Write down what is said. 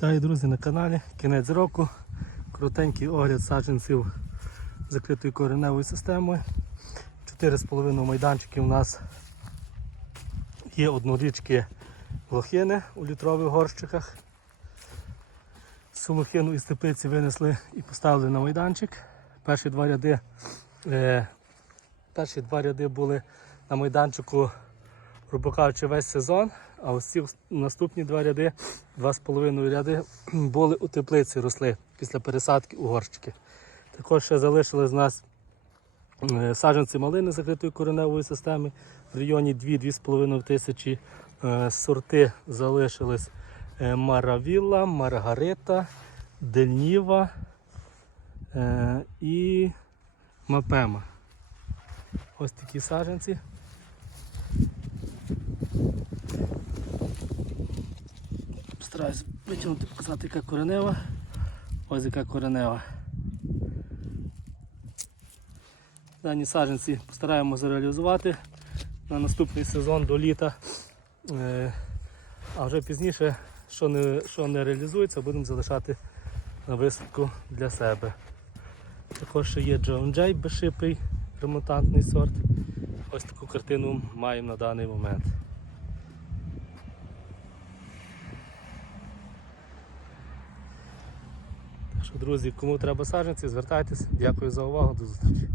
Вітаю, друзі, на каналі. Кінець року. Коротенький огляд саджанців закритою кореневою системою. 4,5 майданчики у нас є однорічки лохини у літрових горщиках. Сумохину із теплиці винесли і поставили на майданчик. Перші два ряди, е, перші два ряди були на майданчику, грубо кажучи, весь сезон. А ось ці наступні два ряди, два з половиною ряди, були у теплиці, росли після пересадки у горщики. Також ще залишились в нас е, саджанці малини закритої кореневої системи в районі 2-2,5 тисячі. Е, Сорти залишились е, Маравілла, Маргарита, Дельніва і Мапема. Ось такі саджанці. Стараюсь витягнути, показати, яка коренева. Ось яка коренева. Дані саджанці постараємося реалізувати на наступний сезон до літа. Е, А вже пізніше, що не, що не реалізується, будемо залишати на висадку для себе. Також ще є John Jay безшипий ремонтантний сорт. Ось таку картину маємо на даний момент. Що, друзі, кому треба саджанці, звертайтеся. Дякую за увагу, до зустрічі.